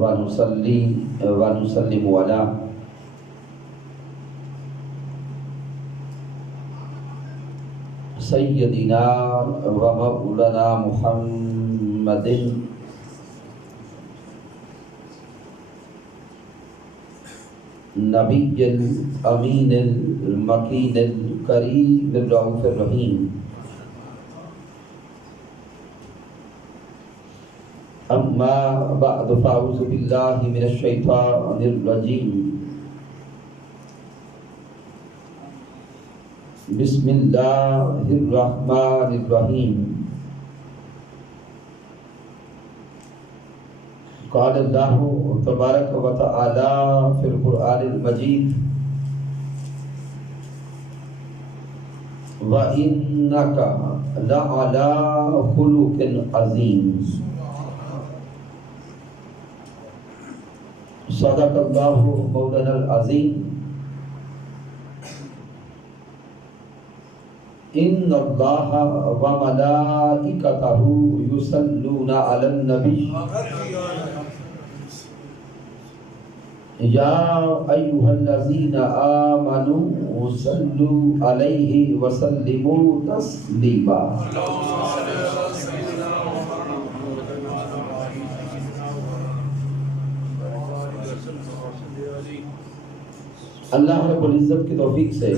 ونصلي ونسلم على سيدنا ومولانا محمد نبي الأمين المكين الكريم الرؤوف الرحيم. أما بعد فأعوذ بالله من الشيطان الرجيم. بسم الله الرحمن الرحيم. قال الله تبارك وتعالى في القرآن المجيد: وَإِنَّكَ لَعَلَى خُلُقٍ عَظِيمٍ. صدق اللہ مولانا العظیم. ان اللہ وملائکتہ یصلون علی النبی یا ایھا الذین آمنوا صلوا علیہ وسلموا تسلیما. اللہ رب العزت کی توفیق سے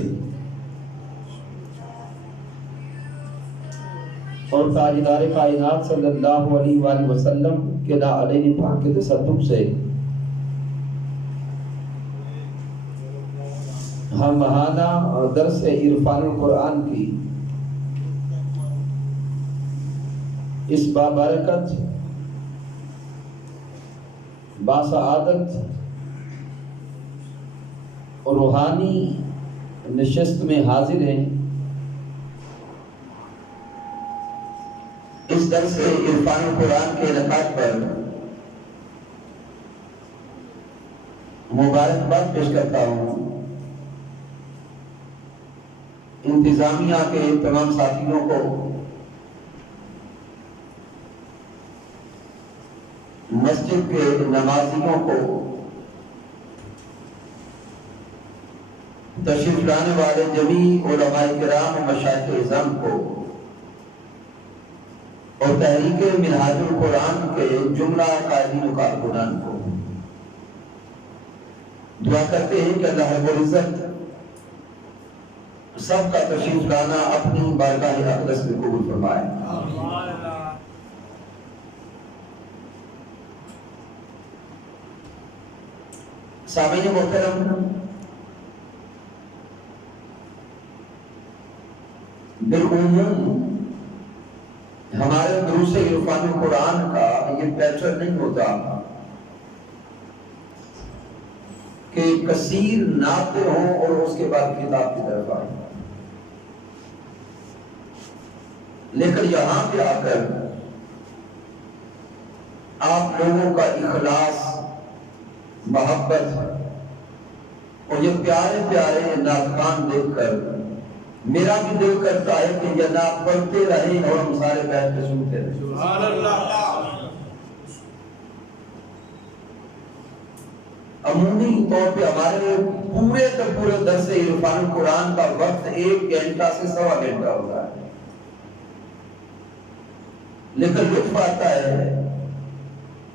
اور تاجدار کائنات صلی اللہ علیہ وآلہ وسلم کے نعلین پاک کے تصدق سے ہم ماہانہ درس عرفان القرآن کی اس بابرکت باسعادت اور روحانی نشست میں حاضر ہیں. اس درس عرفان القرآن کے انعقاد پر مبارکباد پیش کرتا ہوں انتظامیہ کے تمام ساتھیوں کو، مسجد کے نمازیوں کو، تشریف لانے والے جمیع علماء کرام و مشائخ اعظام کو، اور تحریک منہاج القرآن کے جملہ قائدین و کارکنان کو. دعا کرتے ہیں کہ اللہ رب العزت سب کا تشریف لانا اپنی بارگاہ اقدس میں قبول فرمائے. سامعین محترم، بالعموم ہمارے دروس عرفان القرآن کا یہ پیٹرن نہیں ہوتا کہ کثیر نعتیں ہوں اور اس کے بعد کتاب کی طرف آئیں، لیکن یہاں پہ آ کر آپ لوگوں کا اخلاص، محبت اور یہ پیارے پیارے نعتخوان دیکھ کر میرا بھی دل کرتا ہے کہ یہ نعت پڑھتے رہیں اور ہم سارے بیٹھ کے سنتے رہیں. سبحان اللہ. عمومی طور پہ ہمارے پورے کے پورے درس عرفان القرآن کا وقت 1 گھنٹہ سے 1.25 گھنٹہ ہوتا ہے، لیکن لطف آتا ہے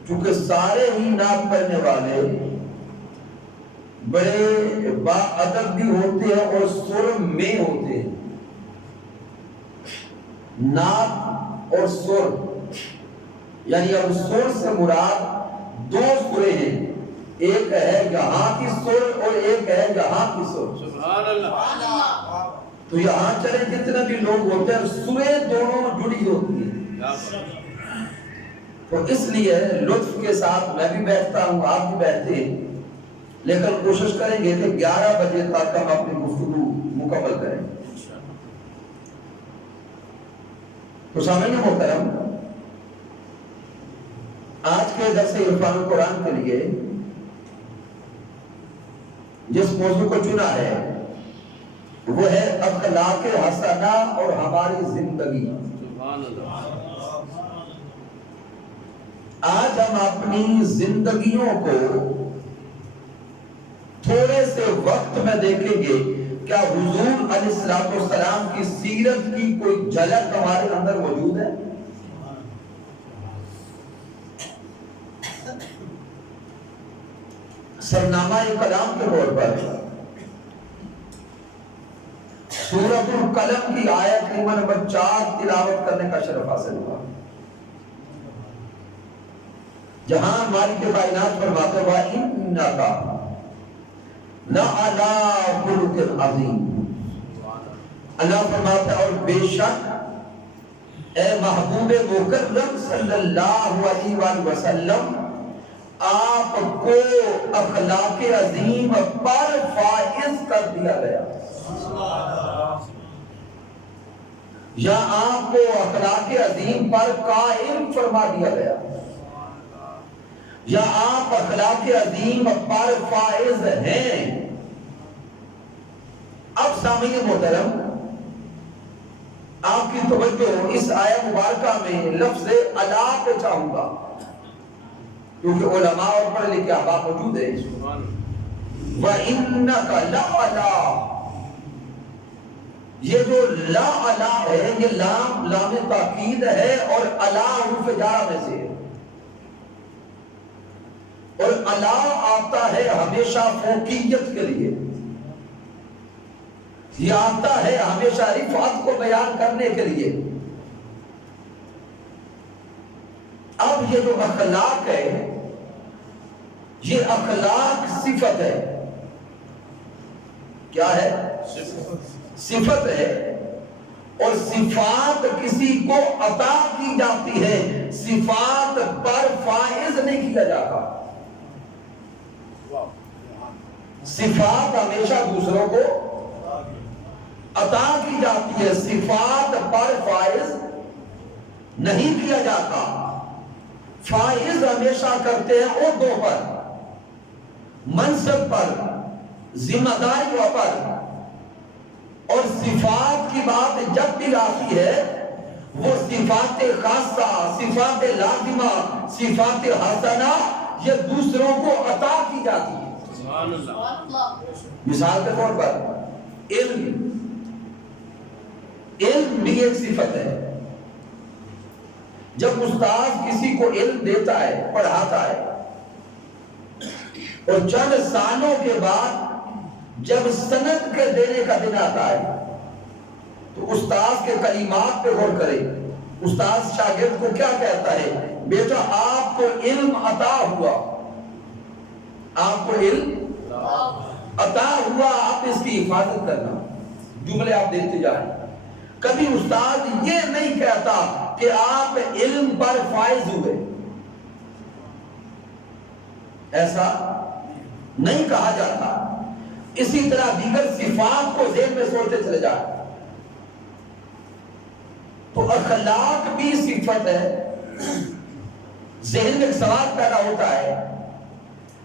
چونکہ سارے ہی نعت پڑھنے والے بڑے با ادب بھی ہوتے ہیں اور سر میں ہوتے ہیں. نعت اور سر، یعنی اب سر سے مراد 2 سریں ہیں، ایک ہے یہاں کی سر اور ایک ہے یہاں کی سر. سبحان اللہ. تو یہاں چلے جتنے بھی لوگ ہوتے ہیں سریں دونوں جڑی ہوتی ہیں. تو اس لیے لطف کے ساتھ میں بھی بیٹھتا ہوں، آپ بھی بیٹھتے ہیں، لیکن کوشش کریں گے کہ 11 بجے تک ہم اپنی گفتگو مکمل کریں. تو سامعین محترم، آج کے درس عرفان القرآن کے لیے جس موضوع کو چنا ہے وہ ہے اخلاق حسنہ اور ہماری زندگی. آج ہم اپنی زندگیوں کو تھوڑے سے وقت میں دیکھیں گے، کیا حضور علیہ السلام کی سیرت کی کوئی جھلک ہمارے اندر موجود ہے؟ سرنامہ کلام کے طور پر سورۃ القلم کی آیت نمبر 4 تلاوت کرنے کا شرف حاصل ہوا، جہاں مالک کائنات فرماتے ہوا انکا لعلی خلق عظیم، اللہ فرماتا ہے اور بے شک اے محبوب مکرم صلی اللہ علیہ وآلہ وسلم آپ کو اخلاق عظیم پر فائز کر دیا گیا، یا آپ کو اخلاق عظیم پر قائم فرما دیا گیا، یا آپ اخلاق عظیم پر فائز ہیں۔ اب سامعین محترم، آپ کی توجہ اس آیت مبارکہ میں لفظ علا پہ چاہوں گا، کیونکہ علماء اور پڑھے لکھے احباب موجود ہیں۔ وَإِنَّكَ لَعَلَىٰ، یہ جو لا علا ہے یہ لام تاکید ہے، اور علا حروف جارہ میں سے ہے، اور علا آتا ہے ہمیشہ فوقیت کے لیے، یہ آتا ہے ہمیشہ رفعت کو بیان کرنے کے لیے۔ اب یہ جو اخلاق ہے یہ اخلاق صفت ہے، کیا ہے؟ صفت ہے، اور صفات کسی کو عطا کی جاتی ہے، صفات پر فائز نہیں کیا جاتا۔ صفات ہمیشہ دوسروں کو عطا کی جاتی ہے، صفات پر فائز نہیں کیا جاتا۔ فائز ہمیشہ کرتے ہیں عہدوں پر، منصب پر، ذمہ داریوں پر، اور صفات کی بات جب بھی آتی ہے وہ صفات خاصہ، صفات لازمہ، صفات حسنہ یہ دوسروں کو عطا کی جاتی ہے۔ مثال کے طور پر علم بھی ایک صفت ہے۔ جب استاد کسی کو علم دیتا ہے، پڑھاتا ہے، اور چند سالوں کے بعد جب سند کے دینے کا دن آتا ہے تو استاد کے کلمات پہ غور کرے۔ استاد شاگرد کو کیا کہتا ہے؟ بیٹا آپ کو علم عطا ہوا، آپ کو علم عطا ہوا، آپ اس کی حفاظت کرنا۔ جملے آپ دیکھتے جائیں، کبھی استاد یہ نہیں کہتا کہ آپ علم پر فائز ہوئے، ایسا نہیں کہا جاتا۔ اسی طرح دیگر صفات کو ذہن میں سوچتے چلے جائیں تو اخلاق بھی صفت ہے۔ ذہن میں ایک سوال پیدا ہوتا ہے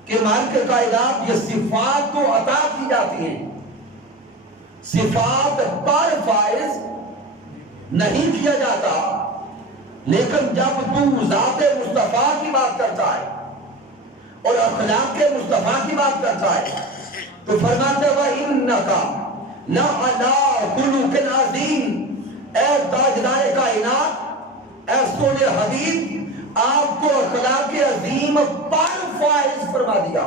کہ مالک کائنات یہ صفات تو عطا کی جاتی ہیں، صفات پر فائز نہیں کیا جاتا، لیکن جب تو ذات مصطفیٰ کی بات کرتا ہے اور اخلاق مصطفیٰ کی بات کرتا ہے تو فرماتے ہیں وَإِنَّكَ لَعَلَىٰ خُلُقٍ عَظِيمٍ، اے تاجدار کائنات، اے سونے حبیب، آپ کو اخلاق عظیم پر فائز فرما دیا،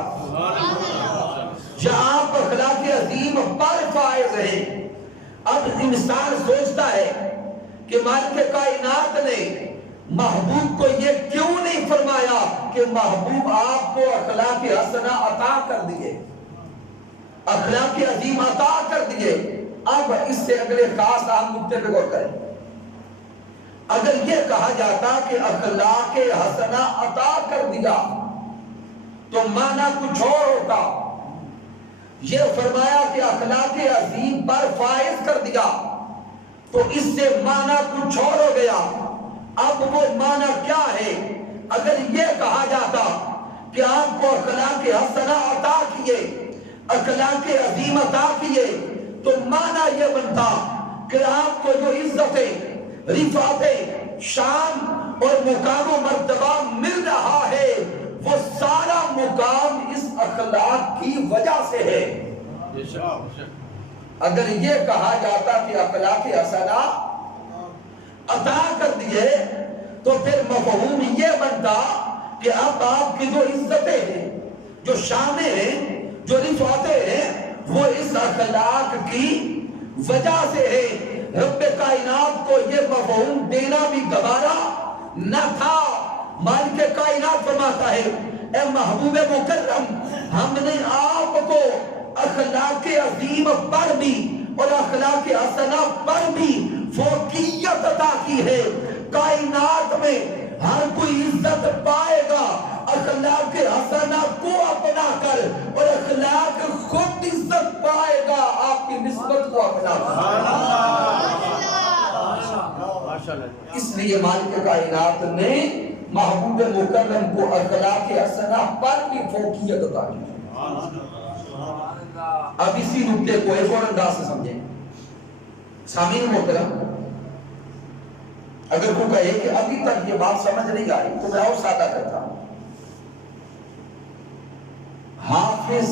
یا آپ اخلاق عظیم پر فائز ہیں۔ اب انسان سوچتا ہے کہ مالک کائنات نے محبوب کو یہ کیوں نہیں فرمایا کہ محبوب آپ کو اخلاق حسنہ عطا کر دیے، اخلاق عظیم عطا کر دیے۔ اب اس سے اگلے خاص اہم نکتے پہ غور کریں۔ اگر یہ کہا جاتا کہ اخلاق حسنہ عطا کر دیا تو معنی کچھ اور ہوتا۔ یہ فرمایا کہ اخلاق عظیم پر فائز کر دیا تو اس سے معنی کچھ اور ہو گیا۔ اب وہ معنی کیا ہے؟ اگر یہ کہا جاتا کہ آپ کو اخلاق حسنہ عطا کیے، اخلاق عظیم عطا کیے، تو معنی یہ بنتا کہ آپ کو جو عزتیں، رفعتیں، شان اور مقام و مرتبہ مل رہا ہے، وہ سارا مقام اس اخلاق کی وجہ سے ہے۔ اگر یہ کہا جاتا کہ اخلاق حسنہ عطا کر دیے تو پھر مفہوم یہ بنتا کہ اب آپ کی جو عزتیں ہیں، جو شانیں ہیں، جو رفعتیں ہیں، وہ اس اخلاق کی وجہ سے ہے۔ رب کائنات کو یہ مفہوم دینا بھی گوارا نہ تھا۔ مالک کائنات فرماتا ہے اے محبوب مکرم، ہم نے آپ کو اخلاق عظیم پر بھی اور اخلاق حسنہ پر بھی فوقیت عطا کی ہے۔ کائنات میں ہر کوئی عزت پائے گا اخلاق حسنہ کو اپنا کر، اور اخلاق خود عزت پائے گا آپ کی نسبت کو اپنا کر۔ اس لیے مالک کائنات نے محبوب مکرم کو اخلاق حسنہ پر بھی فوقیت عطا کی۔ اب اسی نکتے کو ایک اور انداز سے سمجھیں۔ سامعین محترم، اگر کوئی کہے کہ ابھی تک یہ بات سمجھ نہیں آئی تو میں اور سادہ کرتا ہوں۔ حافظ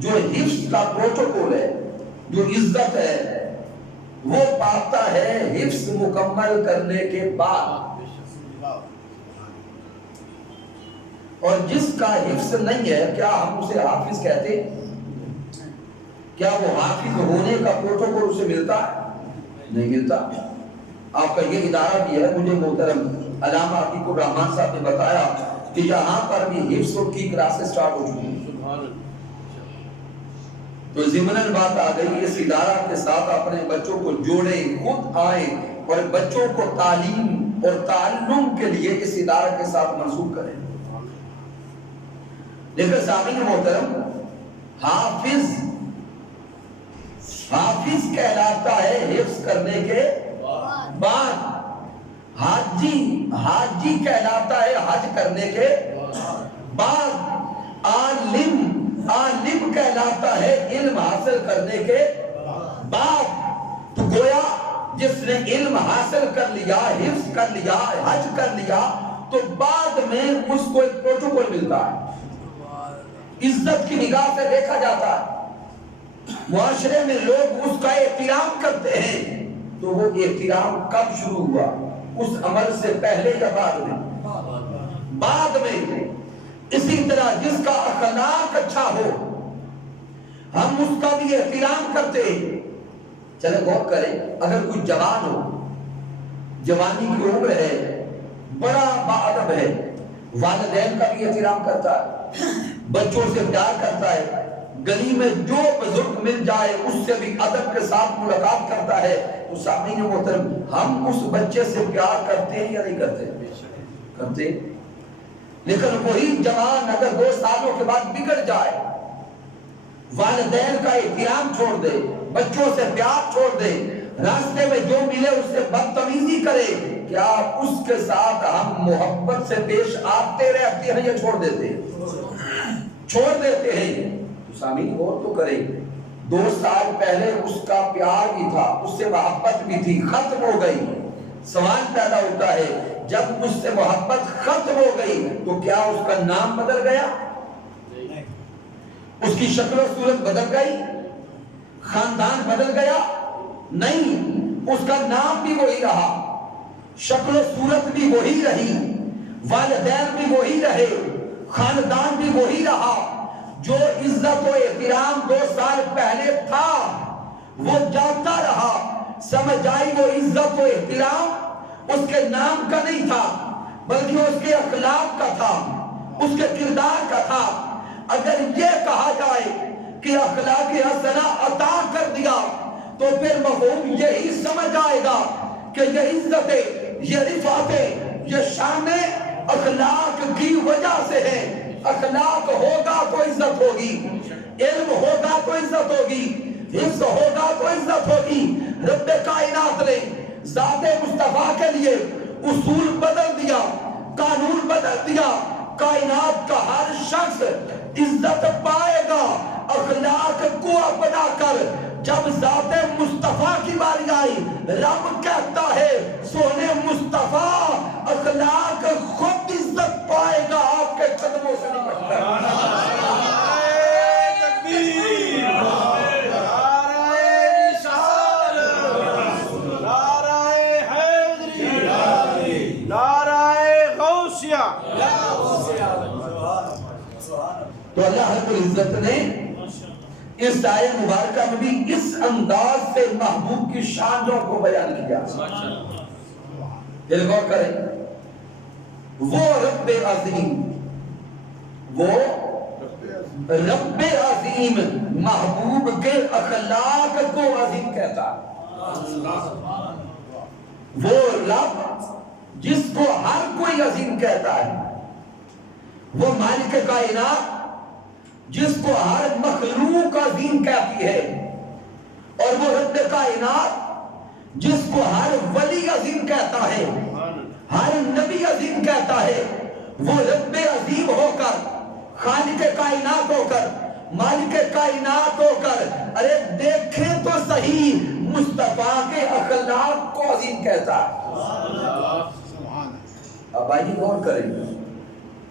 جو حفظ کا پروٹوکول ہے، جو عزت ہے، وہ پاتا ہے حفظ مکمل کرنے کے بعد، اور جس کا حفظ نہیں ہے کیا ہم اسے حافظ کہتے ہیں؟ کیا وہ حافظ ہونے کا پروٹوکول اسے ملتا ہے؟ نہیں ملتا۔ آپ کا یہ ادارہ بھی ہے، مجھے محترم علامہ عتیق الرحمان صاحب نے بتایا کہ یہاں پر بھی حفظ کی کلاسیں سٹارٹ ہو چکی ہیں۔ تو ضمناً بات آ گئی، اس ادارہ کے ساتھ اپنے بچوں کو جوڑیں، خود آئیں اور بچوں کو تعلیم اور تعلم کے لیے اس ادارہ کے ساتھ منسوب کریں۔ لیکن سامعین محترم، حافظ کہلاتا ہے حفظ کرنے کے بعد، حاجی کہلاتا ہے حج کرنے کے بعد، عالم کہلاتا ہے علم حاصل کرنے کے بعد۔ تو گویا جس نے علم حاصل کر لیا، حفظ کر لیا، حج کر لیا، تو بعد میں اس کو ایک پروٹوکول ملتا ہے، عزت کی نگاہ سے دیکھا جاتا ہے، معاشرے میں لوگ اس کا احترام کرتے ہیں۔ تو وہ احترام کب شروع ہوا؟ اس عمل سے پہلے یا بعد میں؟ بعد میں۔ اسی طرح جس کا اخلاق اچھا ہو ہم اس کا بھی احترام کرتے ہیں۔ چلے غور کریں، اگر کوئی جوان ہو، جوانی کی عمر ہے، بڑا باادب ہے، والدین کا بھی احترام کرتا ہے، بچوں سے پیار کرتا ہے، گلی میں جو بزرگ مل جائے اس سے بھی ادب کے ساتھ ملاقات کرتا ہے، تو سامعین محترم ہم اس بچے سے پیار کرتے ہیں یا نہیں کرتے؟ کرتے۔ لیکن وہی جوان اگر 2 سالوں کے بعد بگڑ جائے، والدین کا احترام چھوڑ دے، بچوں سے پیار چھوڑ دے، راستے میں جو ملے اس سے بدتمیزی کرے، کیا اس کے ساتھ ہم محبت سے پیش آتے رہتے ہیں یا چھوڑ دیتے ہیں؟ چھوڑ دیتے ہیں۔ تو سامعین غور تو کریں، 2 سال پہلے اس کا پیار بھی تھا، اس سے محبت بھی تھی، ختم ہو گئی۔ سوال پیدا ہوتا ہے جب اس سے محبت ختم ہو گئی تو کیا اس کا نام بدل گیا؟ اس کی شکل و صورت بدل گئی؟ خاندان بدل گیا؟ نہیں، اس کا نام بھی وہی رہا، شکل و صورت بھی وہی رہی، والدین بھی وہی رہے، خاندان بھی وہی رہا۔ جو عزت و احترام 2 سال پہلے تھا وہ جاتا رہا۔ سمجھ آئی وہ عزت و احترام اس کے نام کا نہیں تھا بلکہ اس کے اخلاق کا تھا، اس کے کردار کا تھا۔ اگر یہ کہا جائے کہ اخلاق حسنہ عطا کر دیا تو پھر مفہوم یہی سمجھ آئے گا کہ یہ عزتیں، یہ رفعتیں، یہ شانیں اخلاق کی وجہ سے ہیں۔ اخلاق ہوگا تو عزت ہوگی، علم ہوگا تو عزت ہوگی، حفظ ہوگا تو عزت ہوگی۔ رب کائنات نے ذات مصطفیٰ کے لیے اصول بدل دیا، قانون بدل دیا۔ کائنات کا ہر شخص عزت پائے گا اخلاق کو اپنا کر، جب ذات مصطفیٰ کی باری آئی رب کہتا ہے سونے مصطفیٰ اخلاق خود عزت پائے گا آپ کے قدموں سے نکل کر تو اللہ رب العزت نے اس آیہ مبارکہ میں بھی اس انداز سے محبوب کی شانوں کو بیان کیا. دل غور کریں وہ رب عظیم محبوب کے اخلاق کو عظیم کہتا ہے. وہ رب جس کو ہر کوئی عظیم کہتا ہے, وہ مالک کائنات جس کو ہر مخلوق عظیم کہتی ہے, اور وہ رب کائنات جس کو ہر ولی عظیم کہتا ہے, ہر نبی عظیم کہتا ہے. وہ رب عظیم ہو کر, خالق کائنات ہو کر, مالک کائنات ہو کر, ارے دیکھیں تو صحیح مصطفیٰ کے اخلاق کو عظیم کہتا ہے. اب آئیے غور کریں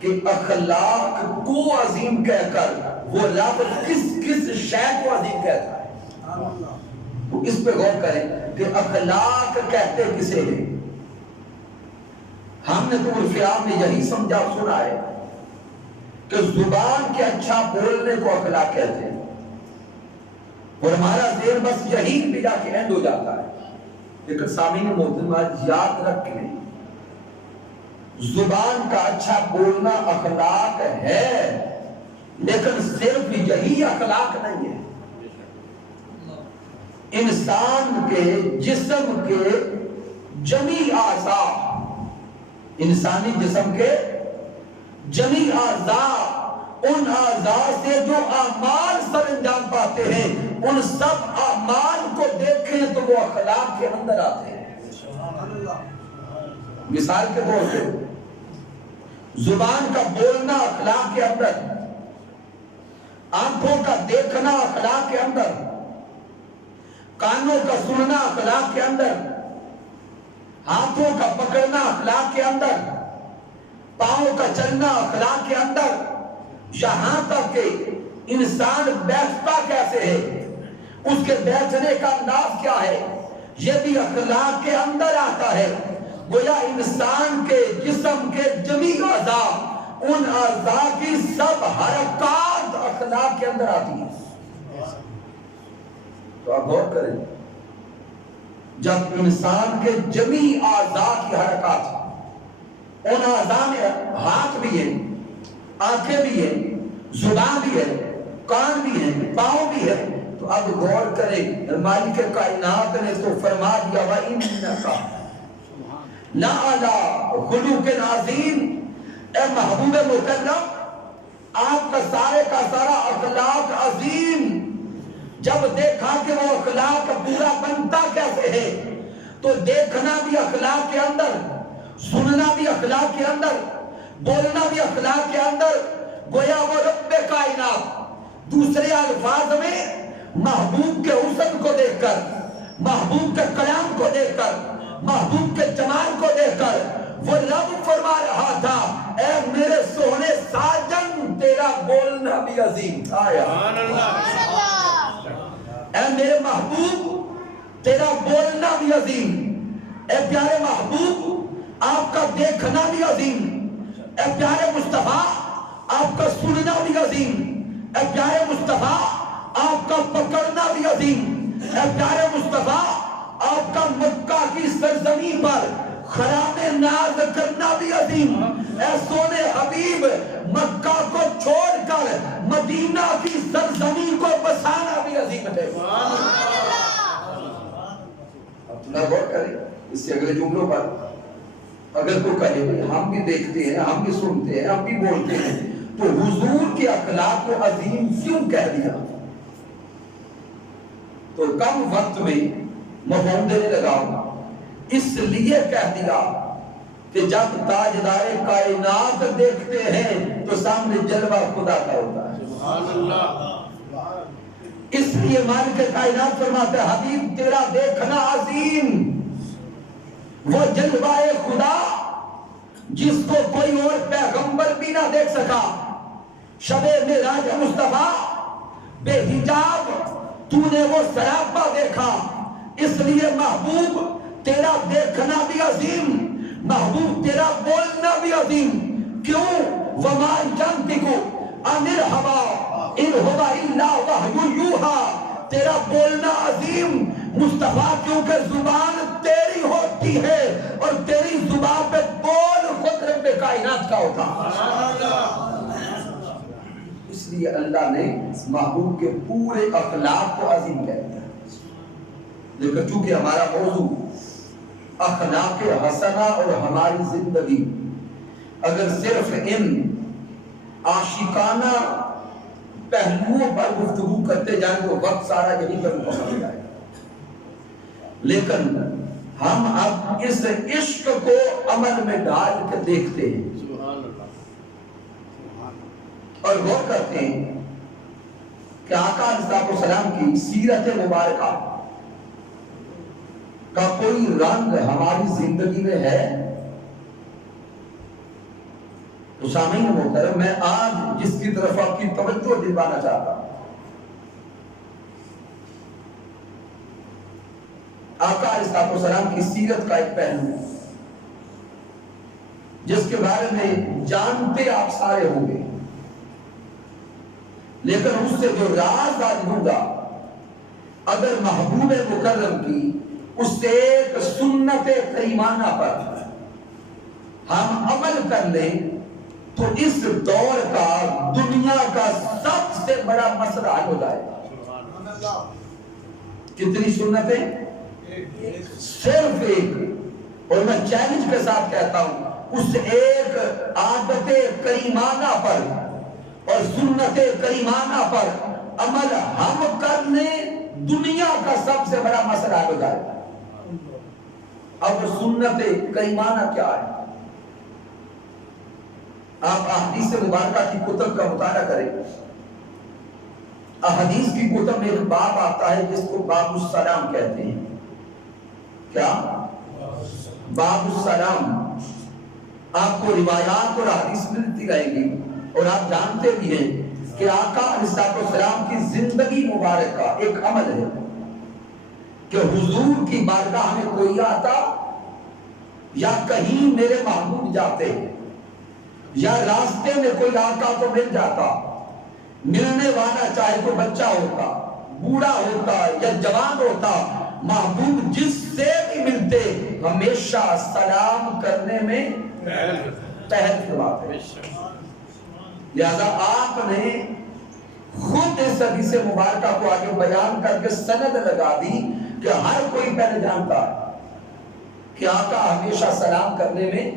کہ اخلاق کو عظیم کہہ کر وہ رب کس شے کو عظیم کہتا ہے. تو اس پہ غور کریں کہ اخلاق کہتے کسے ہیں. ہم نے تو عرف عام میں یہی سمجھا سنا ہے کہ زبان کے اچھا بولنے کو اخلاق کہتے ہیں, اور ہمارا ذہن بس یہی پہ جا کے اینڈ ہو جاتا ہے. لیکن سامعین محترم آج یاد رکھیں زبان کا اچھا بولنا اخلاق ہے, لیکن صرف یہی اخلاق نہیں ہے. انسان کے جسم کے جمی اعضاء, انسانی جسم کے جمی اعضاء, ان اعضاء سے جو اعمال سر انجام پاتے ہیں ان سب اعمال کو دیکھیں تو وہ اخلاق کے اندر آتے ہیں. مثال کے طور پہ زبان کا بولنا اخلاق کے اندر, آنکھوں کا دیکھنا اخلاق کے اندر, کانوں کا سننا اخلاق کے اندر, ہاتھوں کا پکڑنا اخلاق کے اندر, پاؤں کا چلنا اخلاق کے اندر, یہاں تک کہ انسان بیٹھتا کیسے ہے, اس کے بیٹھنے کا انداز کیا ہے, یہ بھی اخلاق کے اندر آتا ہے. گویا انسان کے جسم کے جمی اعضاء, ان اعضاء کی سب حرکات اخلاق کے اندر آتی ہیں. تو آپ غور کریں جب انسان کے جمی اعضاء کی حرکات, ان اعضاء میں ہاتھ بھی ہے, آنکھیں بھی ہیں, زبان بھی ہے, کان بھی ہے, پاؤں بھی ہے, تو اب غور کریں مالک کائنات نے تو فرما دیا وَإِنَّكَ لَعَلَىٰ خُلُقٍ عَظِيمٍ. اے محبوب مکرم آپ کا سارے کا سارا اخلاق عظیم. جب دیکھا کہ وہ اخلاق پورا بنتا کیسے ہے, تو دیکھنا بھی اخلاق کے اندر, سننا بھی اخلاق کے اندر, بولنا بھی اخلاق کے اندر. گویا وہ رب کائنات دوسرے الفاظ میں محبوب کے حسن کو دیکھ کر, محبوب کے کلام کو دیکھ کر, محبوب کے جمال کو دیکھ کر وہ رب فرما رہا تھا اے میرے سونے ساجن تیرا بولنا بھی عظیم. آیا اے میرے محبوب تیرا بولنا بھی عظیم. اے پیارے محبوب آپ کا دیکھنا بھی عظیم. اے پیارے مصطفیٰ آپ کا سننا بھی عظیم. اے پیارے مصطفیٰ آپ کا پکڑنا بھی عظیم. اے پیارے مصطفیٰ آپ کا مکہ کی سرزمین پر خرام ناز کرنا بھی عظیم. اے سونے حبیب مکہ کو چھوڑ کر مدینہ کی سرزمین کو بسانا بھی عظیم ہے. اب تھوڑا غور کریں اس سے اگلے جملوں پر. اگر کوئی کہے ہم بھی دیکھتے ہیں, ہم بھی سنتے ہیں, ہم بھی بولتے ہیں, تو حضور کے اخلاق کو عظیم کیوں کہہ دیا؟ تو کم وقت میں مفہوم دینے لگا, اس لیے کہہ دیا کہ جب تاجدار کائنات دیکھتے ہیں تو سامنے جلوہ خدا کا ہوتا ہے. اس اس لیے مالک کائنات فرماتے ہیں حبیب تیرا دیکھنا عظیم، وہ جلوہ خدا جس کو کوئی اور پیغمبر بھی نہ دیکھ سکا، شب معراج مصطفیٰ بے حجاب تو نے وہ سراپا دیکھا، اس لیے محبوب تیرا دیکھنا بھی عظیم، محبوب تیرا بولنا بھی عظیم۔ کیوں؟ وَمَا يَنطِقُ عَنِ الْهَوَىٰ إِنْ هُوَ إِلَّا وَحْيٌ يُوحَىٰ، تیرا بولنا عظیم مصطفیٰ، کیونکہ زبان تیری ہوتی ہے اور تیری زبان پہ بول خود رب کائنات کا ہوتا ہے۔ اس لیے اللہ نے محبوب کے پورے اخلاق کو عظیم کہتا ہے، لیکن چونکہ ہمارا موضوع اخلاق حسنہ اور ہماری زندگی، اگر صرف ان عاشقانہ پہلوؤں پر گفتگو کرتے جائیں تو وقت سارا یہی پر مکمل جائے گا، لیکن ہم اب اس عشق کو عمل میں ڈال کے دیکھتے ہیں اور غور کرتے ہیں کہ آقا علیہ السلام کی سیرت مبارکہ کا کوئی رنگ ہماری زندگی میں ہے؟ تو سامعین محترم، میں آج جس کی طرف آپ کی توجہ دلوانا چاہتا ہوں، آقا علیہ السلام کی سیرت کا ایک پہلو جس کے بارے میں جانتے آپ سارے ہوں گے، لیکن اس سے جو راز آج دوں گا، اگر محبوب مکرم کی اس ایک سنت کریمانہ پر ہم عمل کر لیں تو اس دور کا دنیا کا سب سے بڑا مسئلہ حل ہو جائے گا۔ کتنی سنتیں؟ صرف ایک، اور میں چیلنج کے ساتھ کہتا ہوں، اس ایک عادت کریمانہ پر اور سنت کریمانہ پر عمل ہم کرنے، دنیا کا سب سے بڑا مسئلہ حل ہو جائے گا۔ اب سنت کریمانہ کیا ہے؟ آپ احادیث مبارکہ کی کتب کا مطالعہ کریں، احادیث کی کتب میں ایک باب آتا ہے جس کو باب السلام کہتے ہیں۔ کیا؟ باب السلام۔ آپ کو روایات اور حدیث ملتی رہیں گی اور آپ جانتے بھی ہیں کہ آقا علیہ السلام کی زندگی مبارکہ ایک عمل ہے کہ حضور کی بارگاہ میں کوئی آتا یا کہیں میرے محبوب جاتے یا راستے میں کوئی آقا تو مل جاتا، ملنے والا چاہے کوئی بچہ ہوتا، بوڑھا ہوتا یا جوان ہوتا، محبوب جس سے بھی ملتے ہمیشہ سلام کرنے میں پہل کرواتے۔ لہذا آپ نے خود اس حدیث مبارکہ کو آگے بیان کر کے سند لگا دی کہ ہر کوئی پہلے جانتا ہے کہ آقا ہمیشہ سلام کرنے میں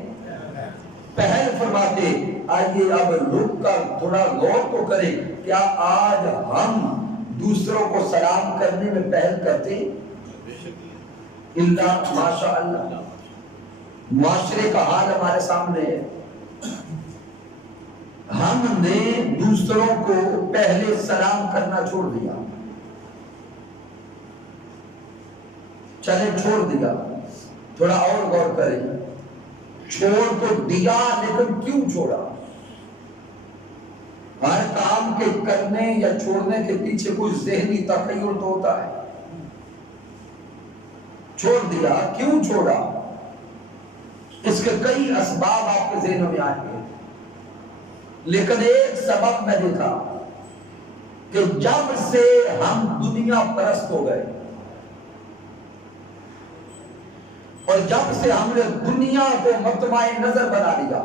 پہل فرماتے۔ آئیے اب رک کر تھوڑا غور تو کریں، کیا آج ہم دوسروں کو سلام کرنے میں پہل کرتے؟ اللہ ماشاء اللہ، معاشرے کا حال ہمارے سامنے ہے، ہم نے دوسروں کو پہلے سلام کرنا چھوڑ دیا۔ چلے چھوڑ دیا، تھوڑا اور غور کریں، چھوڑ تو دیا لیکن کیوں چھوڑا؟ ہر کام کے کرنے یا چھوڑنے کے پیچھے کوئی ذہنی تخیل تو ہوتا ہے۔ چھوڑ دیا، کیوں چھوڑا؟ اس کے کئی اسباب آپ کے ذہنوں میں آئیں گے، لیکن ایک سبب میں دیکھا کہ جب سے ہم دنیا پرست ہو گئے اور جب سے ہم نے دنیا کو مطمع نظر بنا لیا،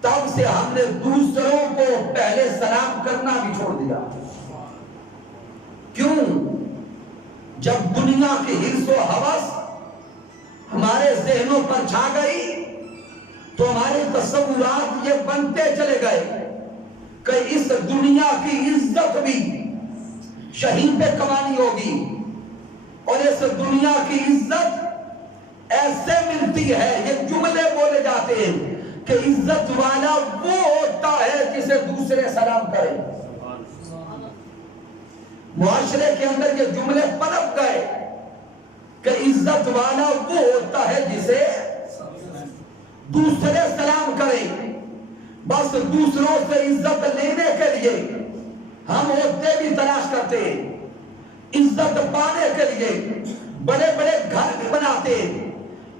تب سے ہم نے دوسروں کو پہلے سلام کرنا بھی چھوڑ دیا۔ کیوں؟ جب دنیا کی حرص و ہوس ہمارے ذہنوں پر چھا گئی تو ہمارے تصورات یہ بنتے چلے گئے کہ اس دنیا کی عزت بھی شہید پہ کمانی ہوگی، اور اس دنیا کی عزت ایسے ملتی ہے، یہ جملے بولے جاتے ہیں کہ عزت والا وہ ہوتا ہے جسے دوسرے سلام کریں۔ معاشرے کے اندر یہ جملے پنپ گئے کہ عزت والا وہ ہوتا ہے جسے دوسرے سلام کریں. بس دوسروں سے عزت لینے کے لیے ہم عہدے بھی تلاش کرتے ہیں, عزت پانے کے لیے بڑے بڑے گھر بھی بناتے ہیں,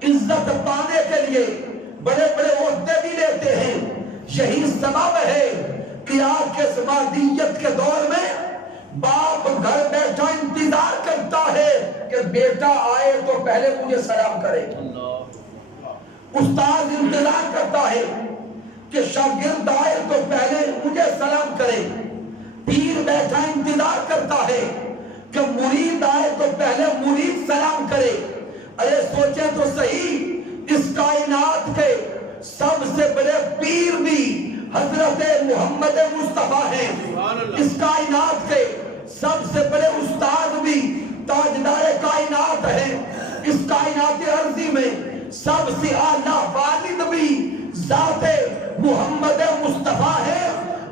عزت پانے کے لیے بڑے بڑے عہدے بھی لیتے ہیں. یہی سبب ہے کہ آج کے مادیت کے دور میں باپ گھر بیٹھا انتظار کرتا ہے کہ بیٹا آئے تو پہلے مجھے سلام کرے, استاد انتظار کرتا ہے کہ شاگرد آئے تو پہلے مجھے سلام کرے, پیر بیٹھا انتظار کرتا ہے کہ مرید آئے تو پہلے مرید سلام کرے. ارے سوچیں تو صحیح, اس کائنات کے سب سے بڑے پیر بھی حضرت محمد مصطفیٰ ہیں, اس کائنات کے سب سے بڑے استاد بھی تاجدار کائنات ہیں, اس کائنات عرضی میں سب سے اعلیٰ والد بھی ذات محمد مصطفیٰ ہے.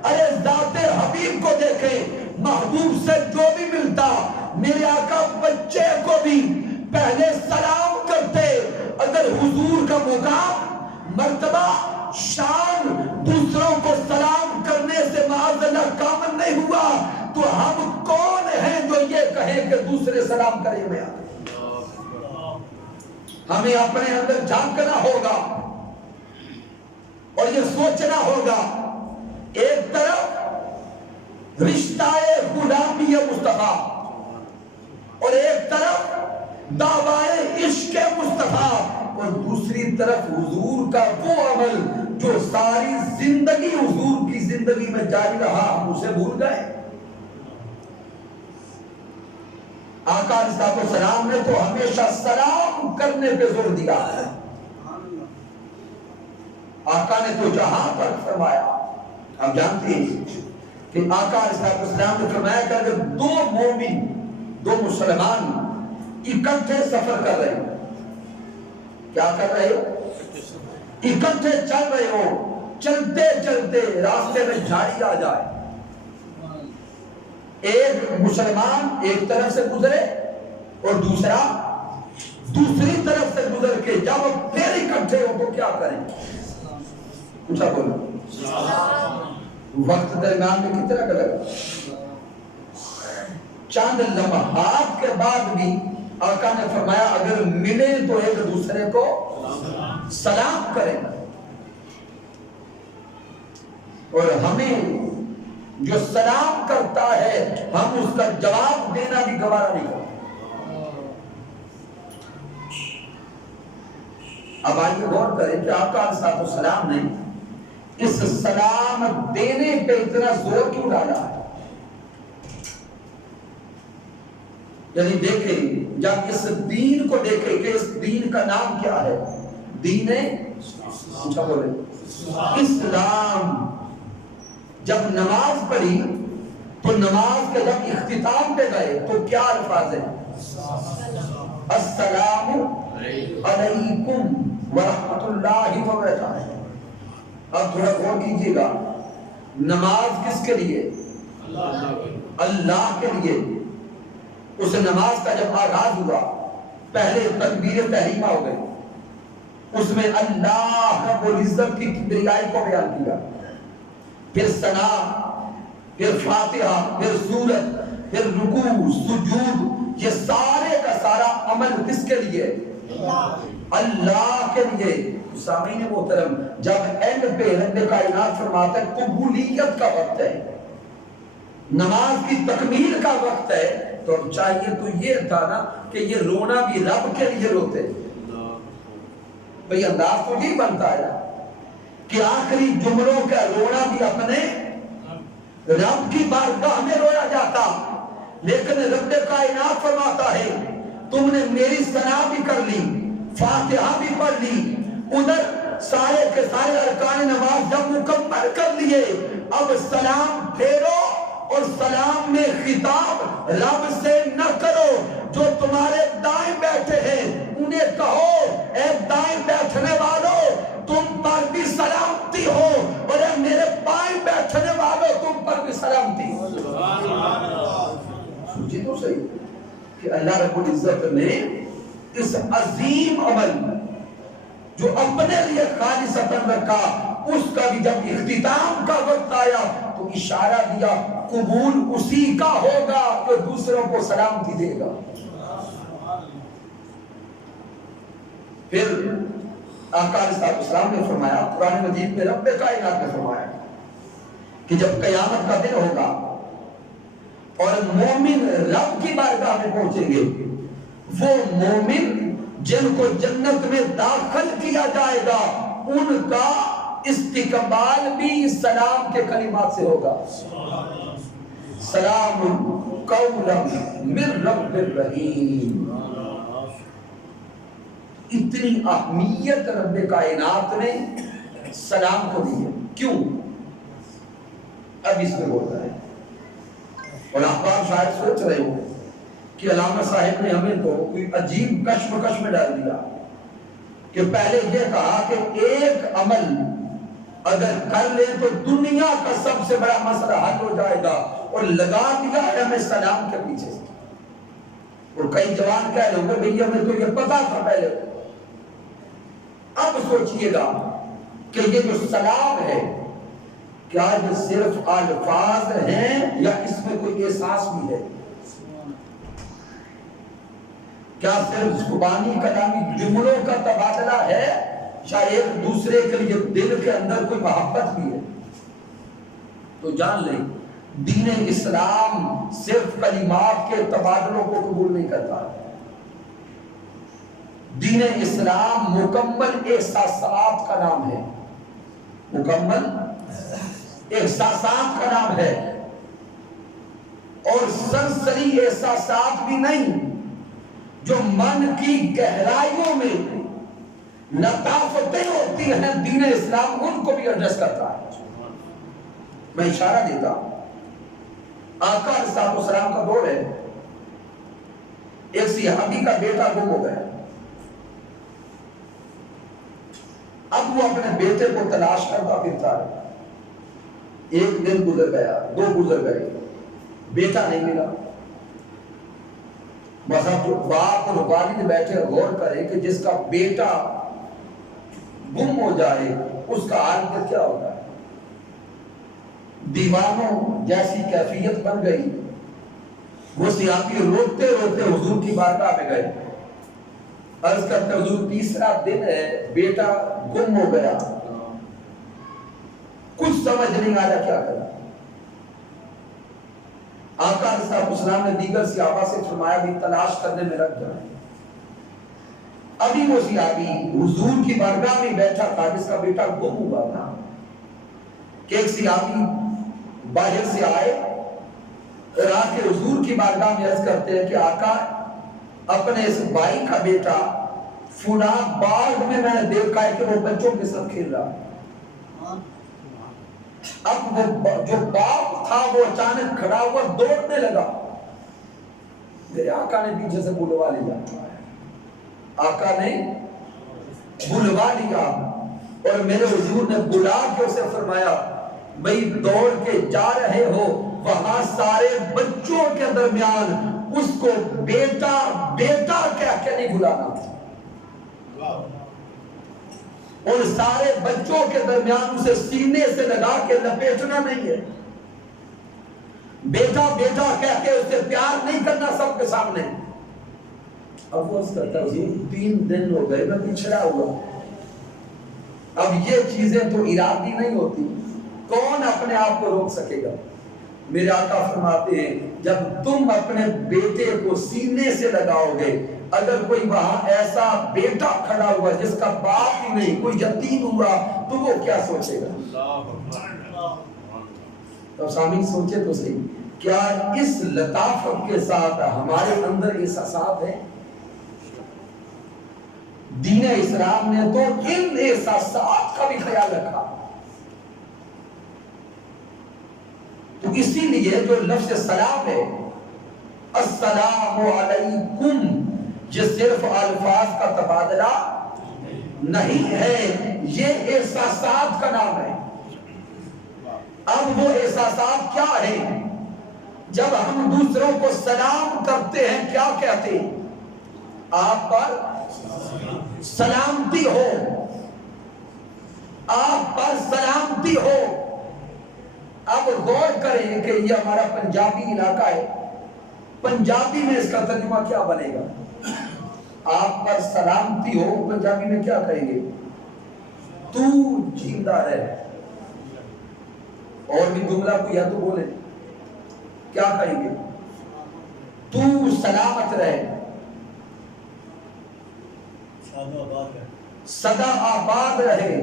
ارے ذات حبیب کو دیکھیں, محبوب سے جو بھی ملتا میرے آقا بچے کو بھی پہلے سلام کرتے. اگر حضور کا مقام, مرتبہ, شان دوسروں کو سلام کرنے سے معاذ اللہ کامل نہیں ہوا تو ہم کون ہیں جو یہ کہیں کہ دوسرے سلام کریں میں آتے. ہمیں اپنے اندر جھانکنا ہوگا اور یہ سوچنا ہوگا, ایک طرف رشتہ غلامی مصطفیٰ اور ایک طرف دعوائے عشق مصطفیٰ, اور دوسری طرف حضور کا وہ عمل جو ساری زندگی حضور کی زندگی میں جاری رہا, ہم اسے بھول گئے. آقا علیہ السلام نے تو ہمیشہ سلام کرنے پہ زور دیا ہے. آقا نے تو جہاں پر فرمایا, آپ جانتے ہیں کہ آقا علیہ السلام نے فرمایا کہ اگر دو مومن, دو مسلمان اکٹھے سفر کر رہے ہو, کیا کر رہے ہو, اکٹھے چل رہے ہو, چلتے چلتے راستے میں جھاڑی آ جائے, ایک مسلمان ایک طرف سے گزرے اور دوسرا دوسری طرف سے گزر کے جب پھر اکٹھے ہو تو کیا کریں, پوچھا بولو, وقت درمیان میں کتنا لگا, چاند لمحات کے بعد بھی آقا نے فرمایا اگر ملے تو ایک دوسرے کو سلام کریں. اور ہمیں جو سلام کرتا ہے ہم اس کا جواب دینا بھی گوارا نہیں کرتے. اب آئیے غور کریں کہ آقا علیہ السلام نے اس سلام دینے پہ اتنا زور کیوں ڈالا ہے. یعنی دیکھیں, جب اس دین کو دیکھیں کہ اس دین کا نام کیا ہے, دین بولے اسلام. جب نماز پڑھی تو نماز کے جب اختتام پہ گئے تو کیا الفاظ ہیں, السلام علیکم ورحمۃ اللہ وبرکاتہ. اب تھوڑا غور کیجیے گا, نماز کس کے لیے, اللہ کے لیے. اس نماز کا جب آغاز ہوا پہلے تکبیر تحریمہ ہو گئی, اس میں اللہ رب العزت کی کبریائی کو بیان کیا, پھر ثنا, پھر فاتحہ, پھر سورت, پھر رکوع, سجود, یہ سارے کا سارا عمل کس کے لیے, اللہ کے لیے. سامعین محترم, جب اینڈ پہ رب کائنات فرماتا ہے قبولیت کا وقت ہے, نماز کی تکمیل کا وقت ہے, تو چاہیے تو یہ تھا نا کہ یہ رونا بھی رب کے لیے روتے. بھئی انداز تو نہیں بنتا ہے کہ آخری جملوں کا رونا بھی اپنے رب کی بارگاہ میں رویا جاتا, لیکن رب کائنات فرماتا ہے تم نے میری ثنا بھی کر لی, فاتحہ بھی پڑھ لی, ادھر سارے کے سارے ارکان نماز جب مکمل کر لیے, اب سلام پھیرو اور سلام میں خطاب رب سے نہ کرو. جو تمہارے دائیں بیٹھے ہیں انہیں کہو اے دائیں بیٹھنے والوں تم پر بھی سلامتی ہو, اور اے میرے بائیں بیٹھنے والوں تم پر بھی سلامتی ہو. سوچیے تو صحیح کہ اللہ رب العزت نے اس عظیم عمل جو اپنے لیے خالصتاً رکھا، اس کا بھی جب اختتام کا وقت آیا تو اشارہ دیا قبول اسی کا ہوگا جو دوسروں کو سلامتی دے گا۔ پھر آقا علیہ السلام نے فرمایا، قرآن مجید میں رب کائنات نے فرمایا کہ جب قیامت کا دن ہوگا اور مومن رب کی بارگاہ میں پہنچیں گے، وہ مومن جن کو جنت میں داخل کیا جائے گا ان کا استقبال بھی سلام کے کلمات سے ہوگا، سلام قولا من رب الرحیم۔ اتنی اہمیت رب کائنات نے سلام کو دی ہے، کیوں؟ اب اس میں بولتا ہے اور احباب شاید سوچ رہے ہو کہ علامہ صاحب نے ہمیں تو کوئی عجیب کشمکش میں ڈال دیا کہ پہلے یہ کہا کہ ایک عمل اگر کر لیں تو دنیا کا سب سے بڑا مسئلہ حل ہو جائے گا، اور لگا دیا ہے ہمیں سلام کے پیچھے سے۔ اور کئی جوان کہہ رہے ہوں گے بھئی ہمیں تو یہ پتا تھا پہلے۔ اب سوچئے گا کہ یہ جو سلام ہے کیا یہ صرف الفاظ ہیں یا اس میں کوئی احساس بھی ہے؟ کیا صرف زبانی کلامی جملوں کا تبادلہ ہے یا ایک دوسرے کے لیے دل کے اندر کوئی محبت بھی ہے؟ تو جان لیں دین اسلام صرف کلمات کے تبادلوں کو قبول نہیں کرتا، دین اسلام مکمل احساسات کا نام ہے، مکمل احساسات کا نام ہے، اور سرسری احساسات بھی نہیں، جو من کی گہرائیوں میں لطافتیں ہوتی ہیں دین اسلام ان کو بھی ایڈریس کرتا ہے۔ میں اشارہ دیتا ہوں، آقا علیہ السلام کا دور ہے، ایک صحابی کا بیٹا گم ہو گیا، اب وہ اپنے بیٹے کو تلاش کرتا پھرتا ہے، ایک دن گزر گیا، دو گزر گئے، بیٹا نہیں ملا۔ بس اب جو باپ اور والد بیٹھے غور کرے کہ جس کا بیٹا گم ہو جائے اس کا حال پھر کیا ہوگا، دیوانوں جیسی کیفیت بن گئی۔ وہ صحابی روتے روتے حضور کی بارگاہ میں گئے، عرض کرتے حضور تیسرا دن ہے بیٹا گم ہو گیا، کچھ سمجھ نہیں آ رہا کیا کرنا۔ آقا علیہ السلام نے دیگر صحابہ سے فرمایا بھی تلاش کرنے میں لگ جائیں۔ ابھی وہ صحابی حضور کی بارگاہ میں بیٹھا تھا جس کا بیٹا گم ہوا تھا کہ ایک صحابی باہر سے آئے اور آ کے حضور کی بارگاہ میں عرض کرتے ہیں کہ آقا اپنے اس بھائی کا بیٹا فلاں باغ میں نے دیکھا ہے کہ وہ بچوں کے ساتھ کھیل رہا ہے۔ اب وہ جو باپ تھا وہ اچانک کھڑا ہوا دوڑنے لگا، میرے آقا نے پیچھے سے بلوا لیا، آقا نے بلوا لیا اور میرے حضور نے بلا کے اسے فرمایا بھئی دوڑ کے جا رہے ہو وہاں سارے بچوں کے درمیان اس کو بیٹا بیٹا کہہ کے نہیں بلانا، اور سارے بچوں کے درمیان اسے سینے سے لگا کے لپیٹنا نہیں ہے، بیٹا بیٹا کہہ کے اسے پیار نہیں کرنا سب کے سامنے۔ اب وہ اس کا حضور 3 دن ہو گئے میں پچھڑا ہوا، اب یہ چیزیں تو ارادی نہیں ہوتی، کون اپنے آپ کو روک سکے گا؟ میرے آقا فرماتے ہیں جب تم اپنے بیٹے کو سینے سے لگاؤ گے، اگر کوئی وہاں ایسا بیٹا کھڑا ہوا جس کا باپ ہی نہیں، کوئی یتیم ہوا، تو وہ کیا سوچے گا؟ تو سامعین سوچے تو صحیح، کیا اس لطافت کے ساتھ ہمارے اندر احساسات ہیں؟ دین اسلام نے تو ان احساسات کا بھی خیال رکھا، تو اسی لیے جو لفظ سلام ہے السلام علیکم، یہ صرف الفاظ کا تبادلہ نہیں ہے، یہ احساسات کا نام ہے۔ اب وہ احساسات کیا ہیں جب ہم دوسروں کو سلام کرتے ہیں کیا کہتے ہیں؟ آپ پر سلامتی ہو، آپ پر سلامتی ہو۔ اب غور کریں کہ یہ ہمارا پنجابی علاقہ ہے، پنجابی میں اس کا ترجمہ کیا بنے گا؟ آپ پر سلامتی ہو پنجابی میں کیا کہیں گے؟ تو جیندہ رہے۔ اور بھی جملہ کوئی ہے تو بولے، کیا کہیں گے؟ تو سلامت رہے، سدا آباد رہے۔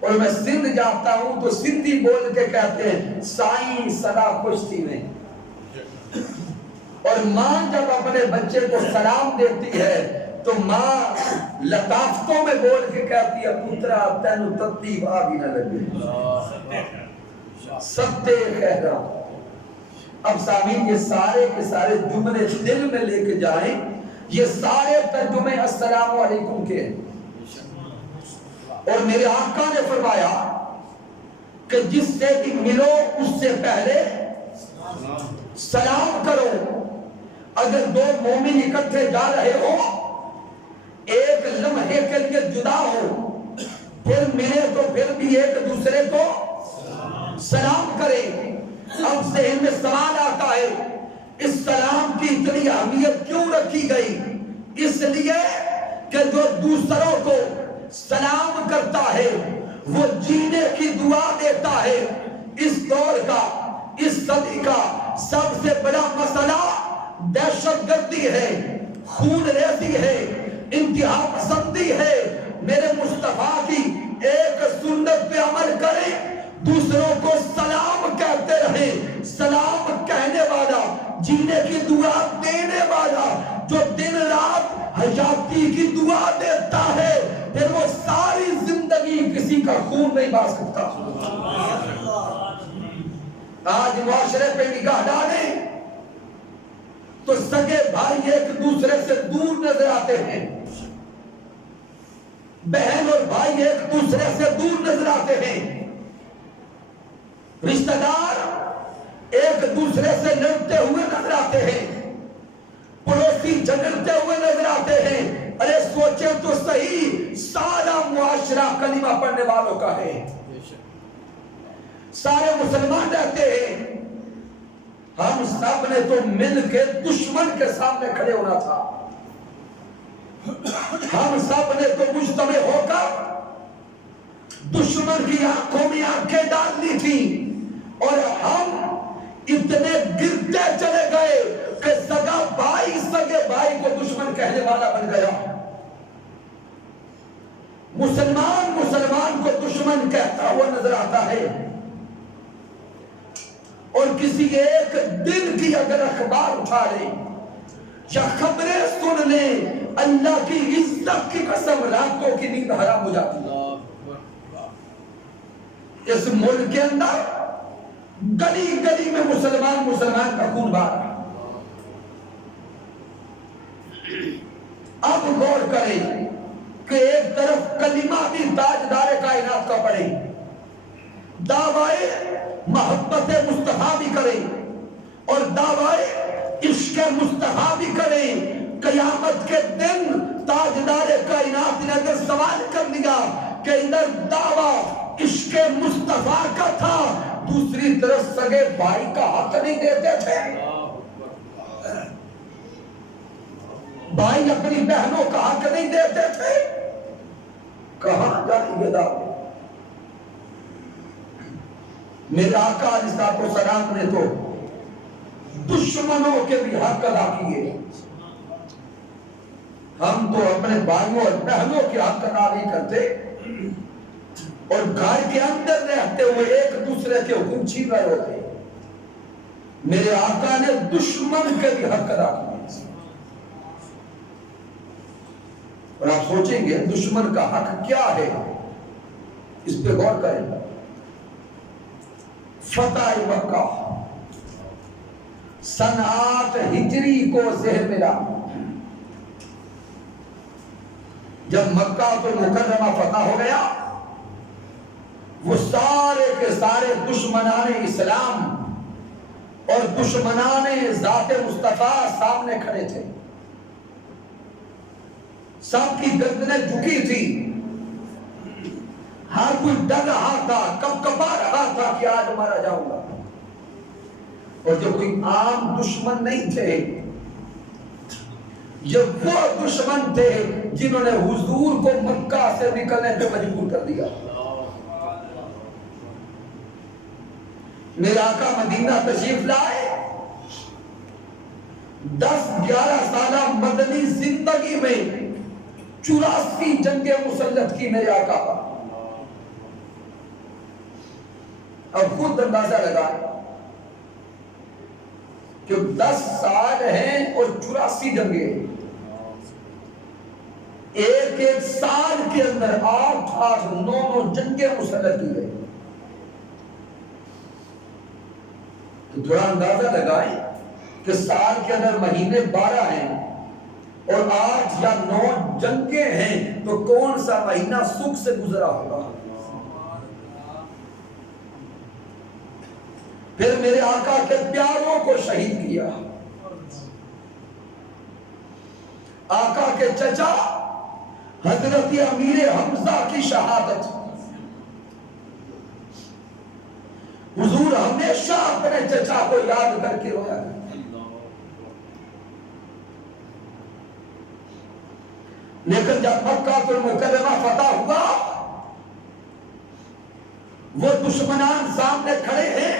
اور میں سندھ جاتا ہوں تو سندھی بول کے کہتے ہیں سائیں سدا خوش تھی میں۔ اور ماں جب اپنے بچے کو سلام دیتی ہے تو ماں لطافتوں میں بول کے کہتی ہے پترا تینو تتی بھا بھی نہ لگے، ستے خیرہ۔ اب سامعین یہ سارے کے سارے جملے دل میں لے کے جائیں، یہ سارے ترجمے السلام علیکم کے ہیں۔ اور میرے آقا نے فرمایا کہ جس سے بھی ملو اس سے پہلے سلام کرو۔ اگر دو مومن اکٹھے جا رہے ہو، ایک لمحے کے لیے جدا ہو، پھر ملے تو پھر بھی ایک دوسرے کو سلام کرے۔ اب ذہن میں سوال آتا ہے اس سلام کی اتنی اہمیت کیوں رکھی گئی؟ اس لیے کہ جو دوسروں کو سلام کرتا ہے وہ جینے کی دعا دیتا ہے۔ اس دور کا، اس صدی کا سب سے بڑا مسئلہ دہشت گردی ہے، خون ریزی ہے، انتہا پسندی ہے۔ میرے مصطفیٰ کی ایک سنت پہ عمل کریں، دوسروں کو سلام کہتے رہیں۔ سلام کہنے والا، جینے کی دعا دینے والا، جو دن رات حیاتی کی دعا دیتا ہے، پھر وہ ساری زندگی کسی کا خون نہیں بہا سکتا۔ آج معاشرے پہ نگاہ ڈالیں تو سگے بھائی ایک دوسرے سے دور نظر آتے ہیں، بہن اور بھائی ایک دوسرے سے دور نظر آتے ہیں، رشتہ دار ایک دوسرے سے لڑتے ہوئے نظر آتے ہیں، پڑوسی جھگڑتے ہوئے نظر آتے ہیں۔ ارے سوچیں تو صحیح، سارا معاشرہ کلمہ پڑھنے والوں کا ہے، سارے مسلمان رہتے ہیں۔ ہم سب نے تو مل کے دشمن کے سامنے کھڑے ہونا تھا، ہم سب نے تو مجتمع ہو کر دشمن کی آنکھوں میں آنکھیں ڈالنی تھی، اور ہم اتنے گرتے چلے گئے کہ سگا بھائی سگے بھائی کو دشمن کہنے والا بن گیا۔ مسلمان مسلمان کو دشمن کہتا ہوا نظر آتا ہے۔ اور کسی ایک دن کی اگر اخبار اٹھا لیں یا خبریں سن لیں، اللہ کی عزت کی قسم راتوں کی نیند حرام ہو جاتی ہے۔ اس ملک کے اندر گلی گلی میں مسلمان مسلمان کا خون بہا رہا۔ اب غور کریں کہ ایک طرف کلمہ بھی تاجدار کائنات کا پڑھے، دعوائے محبت مصطفیٰ بھی کریں، اور دعوائے عشق مصطفیٰ بھی کریں۔ قیامت کے دن تاجدار کائنات نے اگر سوال کر لیا کہ ادھر دعویٰ عشق مصطفیٰ کا تھا، دوسری طرف سگے بھائی کا حق نہیں دیتے تھے، بھائی اپنی بہنوں کا حق نہیں دیتے تھے، کہاں جائیں گے دعوے؟ میرے آقا علیہ السلام نے تو دشمنوں کے بھی حق ادا کیے، ہم تو اپنے بھائیوں اور بہنوں کے حق ادا نہیں کرتے، اور گھر کے اندر رہتے ہوئے ایک دوسرے کے حکم چھین رہے ہوتے ہیں۔ میرے آقا نے دشمن کے بھی حق ادا کیے، اور آپ سوچیں گے دشمن کا حق کیا ہے، اس پہ غور کریں۔ فتح مکہ سن 8 ہجری کو ذہن ملا، جب مکہ تو مکرمہ فتح ہو گیا، وہ سارے کے سارے دشمنان اسلام اور دشمنان ذات مصطفیٰ سامنے کھڑے تھے، سب کی گردنیں جھکی تھی، ہر کوئی ڈر رہا تھا، کب کبا رہا تھا کہ آج مارا جاؤں گا۔ اور جو کوئی عام دشمن نہیں تھے، یہ وہ دشمن تھے جنہوں نے حضور کو مکہ سے نکلنے پہ مجبور کر دیا۔ میرے آقا مدینہ تشریف لائے، 10-11 سالہ مدنی زندگی میں 84 جنگیں مسلط کی میرے آقا پر۔ اب خود اندازہ لگائیں کہ 10 سال ہیں اور 84 جنگیں، ایک سال کے اندر 8-9 جنگیں مسلط کی گئی۔ تو تھوڑا اندازہ لگائیں کہ سال کے اندر مہینے 12 ہیں اور 8 یا 9 جنگیں ہیں، تو کون سا مہینہ سکھ سے گزرا ہوگا؟ پھر میرے آقا کے پیاروں کو شہید کیا۔ آقا کے چچا حضرت امیر حمزہ کی شہادت، حضور ہمیشہ اپنے چچا کو یاد کر کے رویا کرتے، لیکن جب مکہ المکرمہ فتح ہوا، وہ دشمنان سامنے کھڑے ہیں،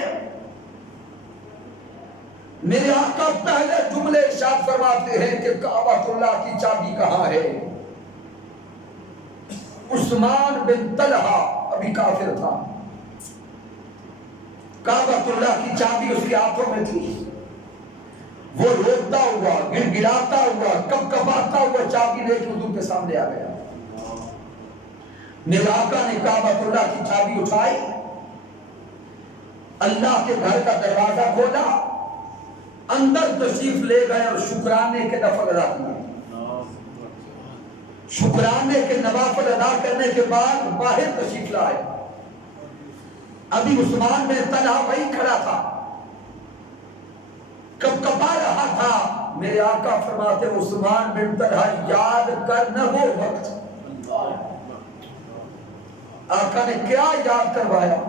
میرے آقا پہلے جملے ارشاد فرماتے ہیں کہ کعبۃ اللہ کی چابی کہاں ہے؟ عثمان بن طلحہ ابھی کافر تھا، کعبۃ اللہ کی چابی اس کے ہاتھوں میں تھی، وہ روتا ہوا، گڑ گڑاتا ہوا، کب کباتا ہوا چابی لے کے حضور کے سامنے آ گیا۔ میرے آقا نے کعبۃ اللہ کی چابی اٹھائی، اللہ کے گھر کا دروازہ کھولا، اندر تشریف لے گئے اور شکرانے کے نفل ادا کیے۔ شکرانے کے نوافل ادا کرنے کے بعد باہر تشریف لائے۔ ابھی عثمان بن طلحہ وہی کھڑا تھا، کب کبا رہا تھا۔ میرے آقا فرماتے عثمان بن طلحہ یاد کر نہ وہ وقت۔ آقا نے کیا یاد کروایا؟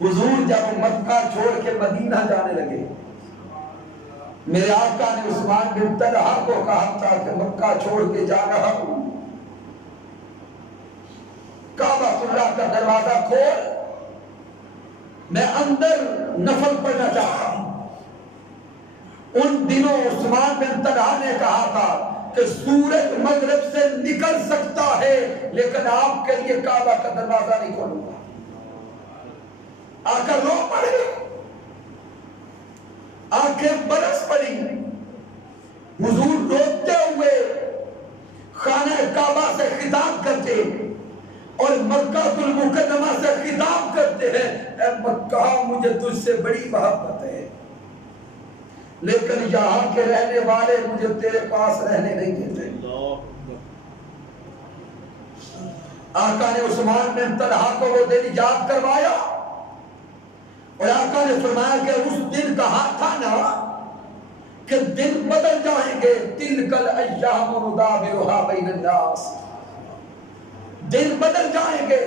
حضور جب مکہ چھوڑ کے مدینہ جانے لگے، میرے آقا نے عثمان بن طلحہ کو کہا تھا کہ مکہ چھوڑ کے جا رہا ہوں، کعبۃ اللہ کا دروازہ کھول، میں اندر نفل پڑھنا چاہتا ہوں۔ ان دنوں عثمان بن طلحہ نے کہا تھا کہ سورج مغرب سے نکل سکتا ہے لیکن آپ کے لیے کعبہ کا دروازہ نہیں کھولوں گا۔ آقا رو پڑے، آنکھیں برس پڑی، حضور روتے ہوئے خانہ کعبہ سے خطاب کرتے اور مکہ المکرمہ سے خطاب کرتے ہیں، اے مکہ مجھے تجھ سے بڑی محبت ہے، لیکن یہاں کے رہنے والے مجھے تیرے پاس رہنے نہیں دیتے۔ آقا نے عثمان بن طلحہ کو وہ دن یاد کروایا اور آقا نے فرمایا کہ اس دن کہا تھا نا کہ دن بدل جائیں گے، تلک الایام نداولها بین الناس، دن بدل جائیں گے۔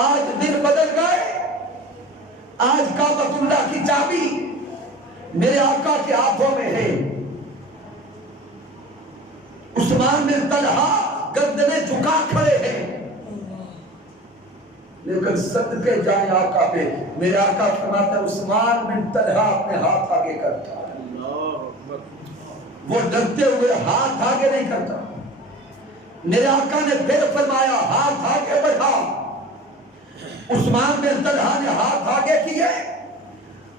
آج دن بدل گئے، آج کعبۃ اللہ کی چابی میرے آقا کے ہاتھوں میں ہے۔ عثمان بن طلحہ گردنیں جھکا کھڑے ہیں، لیکن صدقے جائیں آقا پہ، میرے آقا فرماتا ہے عثمان بن طلحہ اپنے ہاتھ آگے کرتا ہے، وہ ڈرتے ہوئے ہاتھ آگے نہیں کرتا۔ میرے آقا نے پھر فرمایا ہاتھ آگے بڑھا، عثمان بن طلحہ نے ہاتھ آگے کیے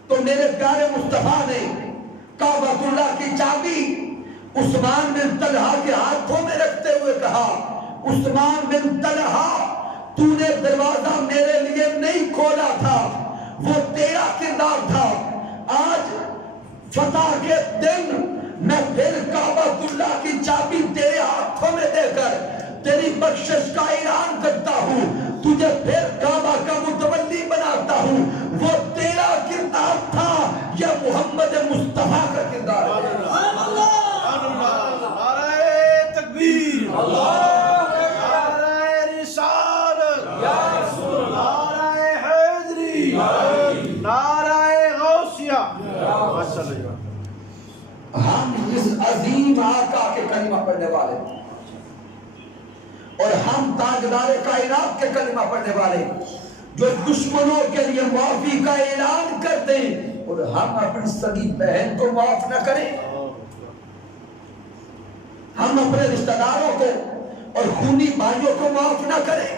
تو میرے پیارے مصطفیٰ نے کعبۃ اللہ کی چابی عثمان بن طلحہ کے ہاتھوں میں رکھتے ہوئے کہا، عثمان بن طلحہ تو نے دروازہ میرے لیے نہیں کھولا تھا، وہ تیرا کردار تھا، آج فتح کے دن میں پھر کعبۃ اللہ کی چابی تیرے ہاتھوں میں دے کر تیری بخشش کا اعلان کرتا ہوں، تجھے پھر کعبہ کا متولی بناتا ہوں، وہ تیرا کردار یا رسول اللہ، نعرہ حیدری، نعرہ غوثیہ، ہم اس عظیم آقا کے کلمہ پڑھنے والے اور ہم تاجدار کائنات کے کلمہ پڑھنے والے جو دشمنوں کے لیے معافی کا اعلان کرتے ہیں اور ہم اپنی سگی بہن کو معاف نہ کریں، ہم اپنے رشتہ داروں کو اور خونی بھائیوں کو معاف نہ کریں۔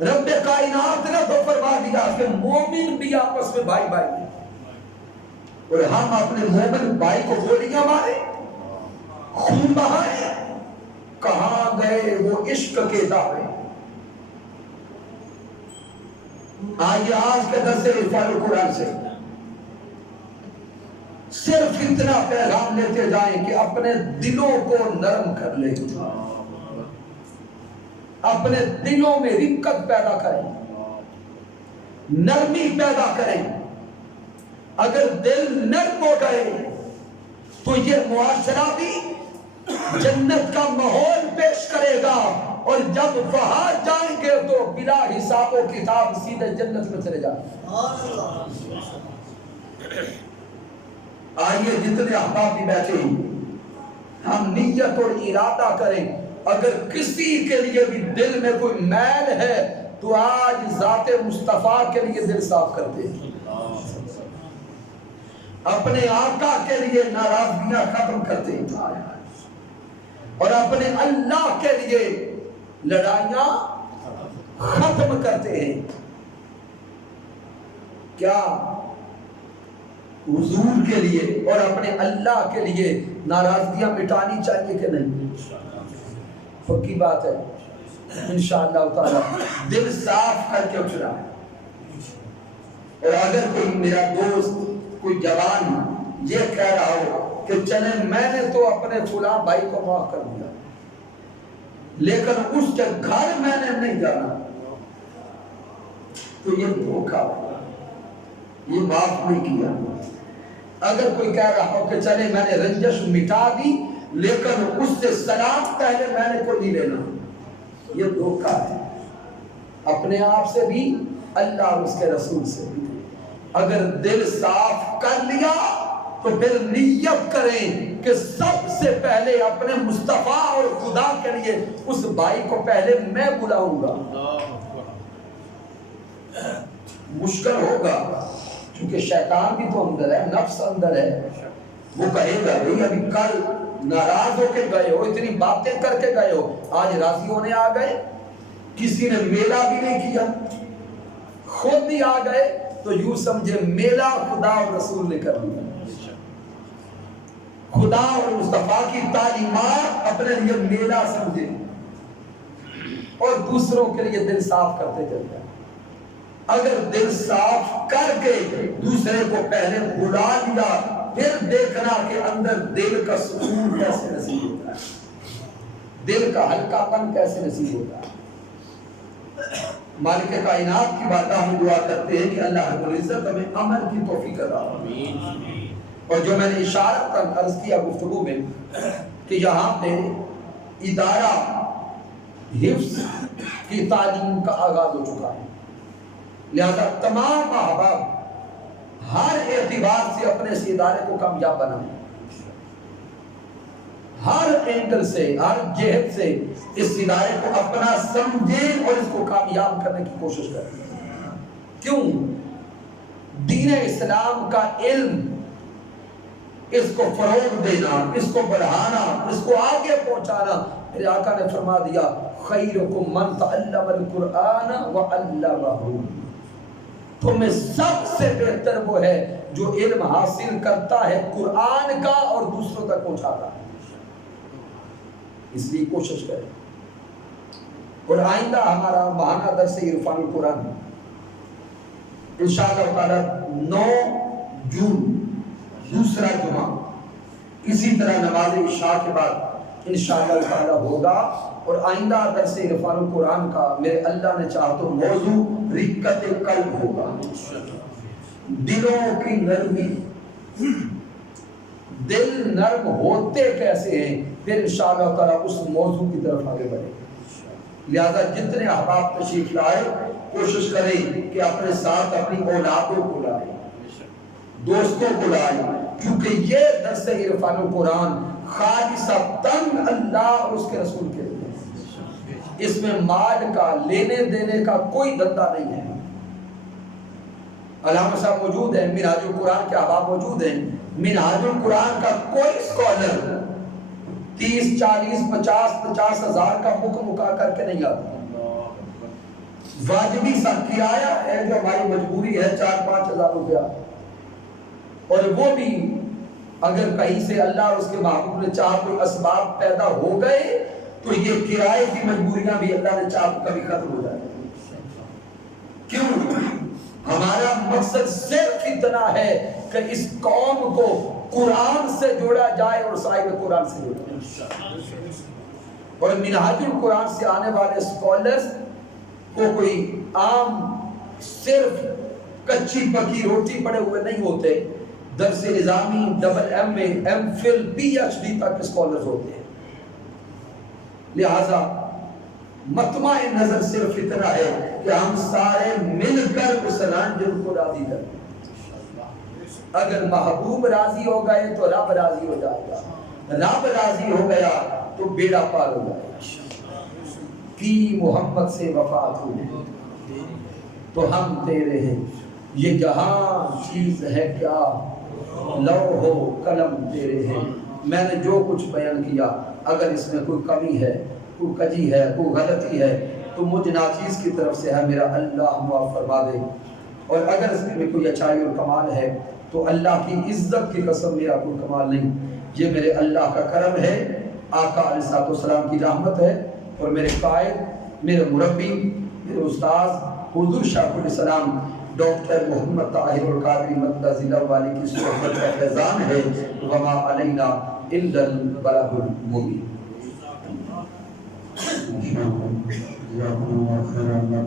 رب کائنات نے تو فرما دیا کہ مومن بھی آپس میں بھائی بھائی ہیں اور ہم اپنے مومن بھائی کو گولیاں مارے، خون بہائے، کہاں گئے وہ عشق کے دعوے۔ آئیے آج کے درس عرفان القرآن سے صرف اتنا پیغام لیتے جائیں کہ اپنے دلوں کو نرم کر لیں، اپنے دلوں میں رقت پیدا کریں، نرمی پیدا کریں۔ اگر دل نرم ہو گئے تو یہ معاشرہ بھی جنت کا ماحول پیش کرے گا اور جب وہاں جائیں گے تو بلا حساب و کتاب سیدھے جنت میں چلے جائیں۔ آئیے جتنے احباب بھی بیٹھے ہیں ہم نیت اور ارادہ کریں، اگر کسی کے لیے بھی دل میں کوئی میل ہے تو آج ذات مصطفیٰ کے لیے دل صاف کرتے ہیں، اپنے آقا کے لیے ناراضگیاں ختم کرتے ہیں اور اپنے اللہ کے لیے لڑائیاں ختم کرتے ہیں۔ کیا حضور کے لیے اور اپنے اللہ کے لیے ناراضگیاں مٹانی چاہیے کہ نہیں؟ پکی بات ہے، انشاءاللہ تعالی دل صاف کر کے اٹھنا ہے۔ اور اگر کوئی میرا دوست کوئی جوان یہ کہہ رہا ہو کہ چلیں میں نے تو اپنے فلاں بھائی کو معاف کر دیا لیکن اس کے گھر میں نے نہیں جانا، تو یہ دھوکا ہوگا، یہ معاف نہیں کیا۔ اگر کوئی کہہ رہا ہو کہ چلے میں نے رنجش مٹا دی لیکن اس سے سلام پہلے میں نے کو نہیں لینا، یہ دھوکا ہے، اپنے آپ سے بھی اللہ اور اس کے رسول سے بھی۔ اگر دل صاف کر لیا تو پھر نیت کریں کہ سب سے پہلے اپنے مصطفیٰ اور خدا کے لیے اس بھائی کو پہلے میں بلاؤں گا۔ مشکل ہوگا کیونکہ شیطان بھی تو اندر ہے، نفس اندر ہے، وہ کہے گا بھئی ابھی کل ناراض ہو کے گئے ہو، اتنی باتیں کر کے گئے ہو، آج راضی ہونے آ گئے، کسی نے میلہ بھی نہیں کیا، خود بھی آ گئے، تو یوں سمجھے میلہ خدا اور رسول نے کر دیا۔ خدا اور مصطفیٰ کی تعلیمات اپنے لیے میلہ سمجھے اور دوسروں کے لیے دل صاف کرتے چلتے ہیں۔ اگر دل صاف کر کے دوسرے کو پہلے بلا لیا پھر دیکھنا کہ اندر دل کا سکون کیسے نصیب ہوتا ہے، دل کا ہلکا پن کیسے نصیب ہوتا ہے۔ مالک کائنات کی باتیں ہم دعا کرتے ہیں کہ اللہ رب العزت ہمیں عمل کی توفیق عطا فرمائے۔ اور جو میں نے اشارت عرض کیا گفتگو میں کہ یہاں پہ ادارہ حفظ کی تعلیم کا آغاز ہو چکا ہے، لہذا تمام احباب ہر اعتبار سے اپنے اس ادارے کو کامیاب بنائیں، ہر اینگل سے ہر جہت سے اس ادارے کو اپنا سمجھیں اور اس کو کامیاب کرنے کی کوشش کریں۔ کیوں؟ دین اسلام کا علم، اس کو فروغ دینا، اس کو بڑھانا، اس کو آگے پہنچانا، میرے آقا نے فرما دیا خیرکم من تعلم القرآن وعلمہ، تمہیں سب سے بہتر وہ ہے جو علم حاصل کرتا ہے قرآن کا اور دوسروں تک پہنچاتا ہے۔ اس لیے کوشش کریں۔ اور آئندہ ہمارا ماہانہ درس عرفان القرآن انشاءاللہ تعالی 9 جون دوسرا جمعہ اسی طرح نماز عشاء کے بعد انشاءاللہ تعالی ہوگا، اور آئندہ درس عرفان القرآن کا میرے اللہ نے چاہا تو موضوع رقت قلب ہوگا، دلوں کی نرمی، دل نرم ہوتے کیسے ہیں، پھر انشاءاللہ تعالی اس موضوع کی طرف آگے بڑھیں۔ لہذا جتنے احباب تشریف لائے کوشش کریں کہ اپنے ساتھ اپنی اولادوں کو لائیں، دوستوں کو لائیں، کیونکہ یہ درس عرفان و قرآن خالصتاً اللہ اور اس کے رسول کے لیے، اس میں مال کا لینے دینے کا کوئی دھندا نہیں ہے۔ علامہ صاحب موجود ہیں، منہاج القرآن کے احباب موجود ہیں، منہاج القرآن کا کوئی اسکالر 30 40 50 ہزار کا بک مکا کر کے نہیں آتا۔ واجبی سا کرایہ ہے جو ہماری مجبوری ہے 4-5 ہزار روپیہ، اور وہ بھی اگر کہیں سے اللہ اور اس کے محبوب نے چاہ کوئی اسباب پیدا ہو گئے تو یہ کرائے کی مجبوریاں بھی اللہ نے چاہ کبھی ختم ہو جائے۔ کیوں؟ ہمارا مقصد صرف اتنا ہے کہ اس قوم کو قرآن سے جوڑا جائے اور صاحب قرآن سے جوڑا جائے، اور منہاج القرآن سے آنے والے اسکالرز کو کوئی عام صرف کچی پکی روٹی پڑے ہوئے نہیں ہوتے، درس نظامی double M A M Phil P H D تک اسکالرز ہوتے ہیں۔ لہذا مطمع نظر صرف اتنا ہے کہ ہم سارے مل کر اس رنجن کو راضی کریں۔ اگر محبوب راضی ہو گئے تو رب راضی ہو جائے گا، رب راضی ہو گیا تو بیڑا پار ہو جائے گا۔ کی محمد سے وفات ہوئی تو ہم تیرے ہیں، یہ جہاں چیز ہے کیا، لوح و قلم تیرے ہیں۔ میں نے جو کچھ بیان کیا اگر اس میں کوئی کمی ہے، کوئی کجی ہے، کوئی غلطی ہے تو مجھ ناچیز کی طرف سے ہے، میرا اللہ معاف فرما دے، اور اگر اس میں کوئی اچھائی اور کمال ہے تو اللہ کی عزت کی قسم میرا کوئی کمال نہیں، یہ میرے اللہ کا کرم ہے، آقا علیہ السلام کی رحمت ہے، اور میرے قائد، میرے مربی، میرے استاذ حضور شاہ علیہ السلام ڈاکٹر محمد طاہر القادری مدد ذلہ والی کی صحبت کا فیضان ہے۔ وما علینا الا البلاغ المبین۔